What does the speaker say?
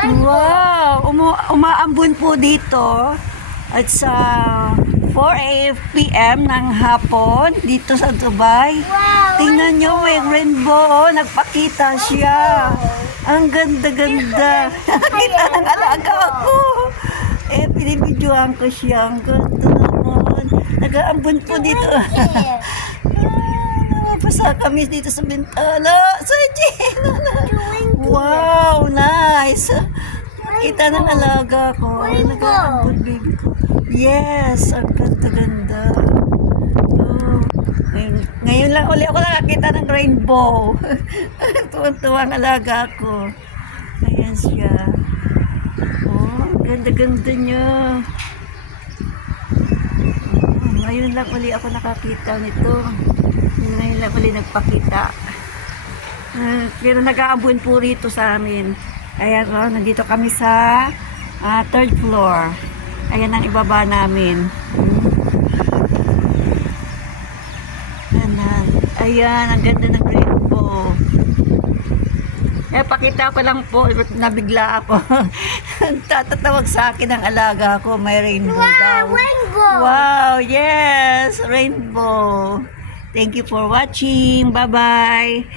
Wow! Umaambon po dito. At sa 4 p.m. ng hapon dito sa Dubai. Tingnan nyo, may rainbow. Oh, nagpakita siya. Ang ganda-ganda. Nakita ng alaga ko. Pinibidyohan ko siya. Ang ganda naman. Nag-aambon po dito. Napasa kami dito sa bintana. Sa wow, nice. Kita ng alaga ko. Nag-aambon, baby ko. Yes, ang ganda-ganda. Oh, ngayon lang uli ako nakakita ng rainbow. Tuwang-tuwa ang alaga ko. Ayan siya. Oh, ganda-ganda niya. Ngayon lang uli ako nakakita nito. Ngayon lang uli nagpakita. Pero nag-aambon po rito sa amin. Ayan, nandito kami sa 3rd floor. Ayan ang ibaba namin. Ayan, ang ganda ng rainbow. Pakita ko lang po, nabigla ako. Tatatawag sa akin ang alaga ko, may rainbow daw. Rainbow! Wow, yes, rainbow. Thank you for watching. Bye-bye.